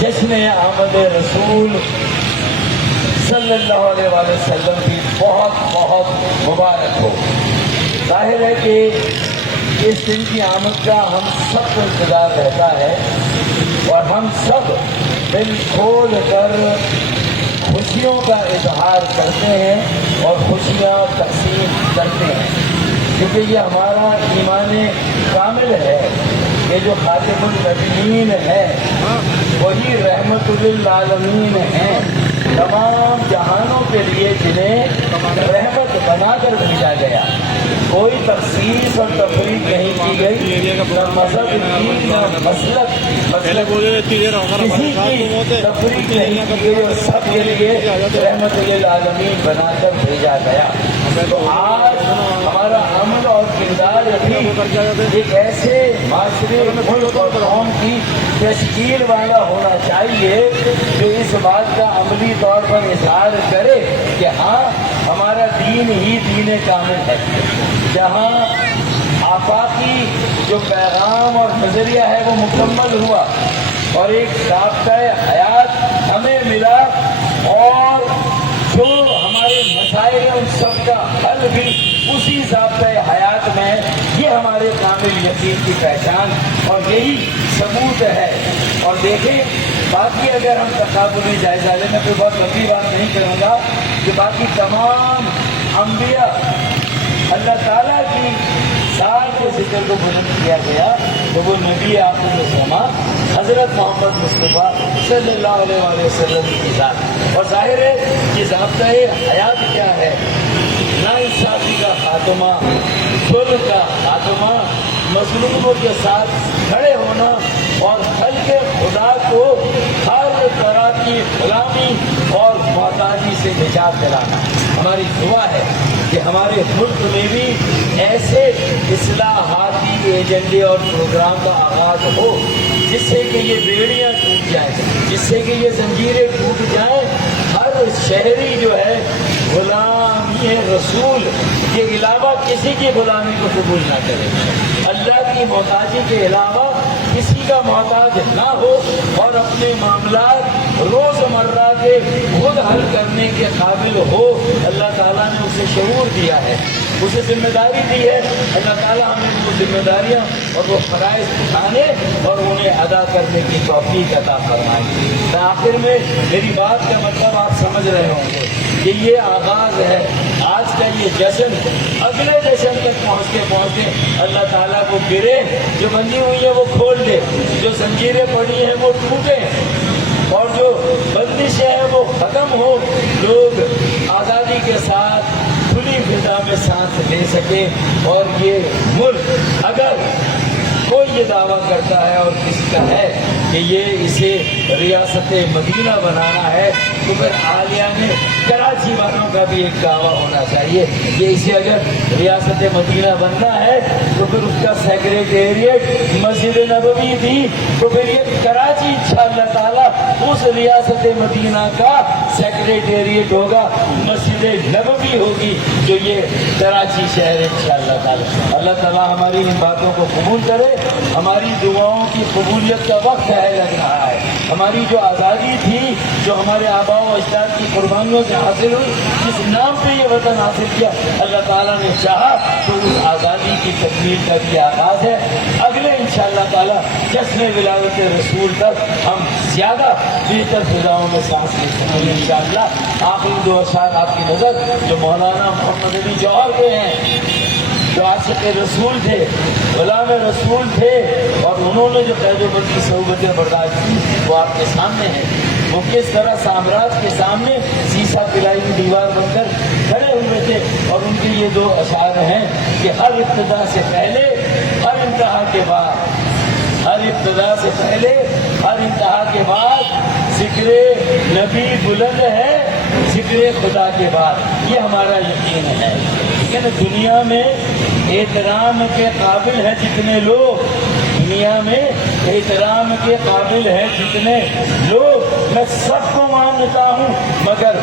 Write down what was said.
جشن آمد رسول صلی اللہ علیہ وآلہ وسلم کی بہت بہت مبارک ہو۔ ظاہر ہے کہ اس دن کی آمد کا ہم سب کو انتظار رہتا ہے اور ہم سب دل کھول کر خوشیوں کا اظہار کرتے ہیں اور خوشیاں تقسیم کرتے ہیں، کیونکہ یہ ہمارا ایمان کامل ہے کہ جو خاتم النبیین ہے وہی رحمت للعالمین ہیں، تمام جہانوں کے لیے جنہیں رحمت بنا کر بھیجا گیا۔ کوئی تخصیص اور تفریق نہیں کی گئی، نہ مذہب کی نہ مسلک کسی کی تفریق نہیں کی گئی، اور سب کے لیے رحمت للعالمین بنا کر بھیجا گیا۔ تو آج ہمارا عمل اور کردار بھی ایک ایسے معاشرے ملک اور قوم کی تشکیل والا ہونا چاہیے جو اس بات کا عملی طور پر اظہار کرے کہ ہاں ہمارا دین ہی دین کامل ہے، جہاں آفاقی جو پیغام اور نظریہ ہے وہ مکمل ہوا اور ایک ضابطۂ حیات ہمیں ملا، اور جو ہمارے مسائل ہیں ان سب کا حل بھی اسی ضابطۂ حیات میں ہے۔ یہ ہمارے کامل یقین کی پہچان اور یہی ثبوت ہے۔ اور دیکھیں باقی اگر ہم تقابلی جائزہ لیں، میں کوئی بہت لمبی بات نہیں کروں گا کہ باقی تمام انبیاء اللہ تعالیٰ کی ذات کے ذکر کو بلند کیا گیا تو وہ نبی آخر الزمان حضرت محمد مصطفیٰ صلی اللہ علیہ وآلہ وسلم کی ذات۔ اور ظاہر ہے کہ ضابطۂ حیات کیا ہے؟ ناانصافی کا خاتمہ، ظلم کا خاتمہ، مظلوموں کے ساتھ کھڑے ہونا اور خلق خدا کو ہر طرح کی غلامی اور محتاجی سے نجات دلانا۔ ہماری دعا ہے کہ ہمارے ملک میں بھی ایسے اصلاحاتی ایجنڈے اور پروگرام کا آغاز ہو جس سے کہ یہ بیڑیاں ٹوٹ جائیں، جس سے کہ یہ زنجیریں ٹوٹ جائیں، ہر شہری جو ہے غلامی رسول کے علاوہ کسی کی غلامی کو قبول نہ کرے، اللہ کی محتاجی کے علاوہ کسی کا محتاج نہ ہو، اور اپنے معاملات روزمرہ کے خود حل کرنے کے قابل ہو۔ اللہ تعالیٰ نے اسے شعور دیا ہے، اسے ذمہ داری دی ہے۔ اللہ تعالیٰ ہمیں وہ ذمہ داریاں اور وہ فرائض اٹھانے اور انہیں ادا کرنے کی توفیق عطا فرمائے۔ آخر میں میری بات کا مطلب آپ سمجھ رہے ہوں گے کہ یہ آغاز ہے آج کا یہ جشن، اگلے جشن تک پہنچتے اللہ تعالیٰ کو گرے، جو بندی ہوئی ہے وہ کھول دے، جو زنجیریں پڑی ہیں وہ ٹوٹیں، اور جو بندشیں ہیں وہ ختم ہو، لوگ آزادی کے ساتھ کھلی فضا میں سانس لے سکے۔ اور یہ ملک اگر کوئی یہ دعویٰ کرتا ہے اور کسی کا ہے کہ یہ اسے ریاست مدینہ بنانا ہے تو پھر عالیہ میں کراچی والوں کا بھی ایک دعویٰ ہونا چاہیے کہ اسے اگر ریاست مدینہ بننا ہے تو پھر اس کا سیکریٹریٹ مسجد نبوی تھی، تو پھر یہ کراچی انشاءاللہ تعالیٰ اس ریاست مدینہ کا سیکریٹریٹ ہوگا، مسجد نبوی ہوگی جو یہ کراچی شہر ہے انشاءاللہ تعالیٰ۔ اللہ تعالیٰ ہماری ان باتوں کو قبول کرے۔ ہماری دعاؤں کی قبولیت کا وقت ہے لگ رہا ہے۔ ہماری جو آزادی تھی، جو ہمارے آباء و اجداد کی قربانیوں سے حاصل ہوئی، جس نام پہ یہ وطن حاصل کیا، اللہ تعالیٰ نے چاہا تو اس آزادی کی تکمیل کا بھی آغاز ہے۔ اگلے انشاءاللہ تعالیٰ جشن ولادت رسول تک ہم زیادہ بہتر فضاؤں میں سانس لے سکیں گے انشاءاللہ۔ آخری دو اشعار آپ کی نظر جو مولانا محمد علی جوہر کے ہیں، جو عاشق رسول تھے، غلام رسول تھے، اور انہوں نے جو قید و بند کی صعوبتیں برداشت کی وہ آپ کے سامنے ہے۔ وہ کس طرح سامراج کے سامنے سیسا پلائی کی دیوار بن کر کھڑے ہوئے تھے، اور ان کے یہ دو اشعار ہیں کہ ہر ابتدا سے پہلے ہر انتہا کے بعد، ہر ابتدا سے پہلے ہر انتہا کے بعد ذکر نبی بلند ہے، ذکر خدا کے بعد۔ یہ ہمارا یقین ہے۔ لیکن دنیا میں احترام کے قابل ہے جتنے لوگ، دنیا میں احترام کے قابل ہے جتنے لوگ، میں سب کو مانتا ہوں مگر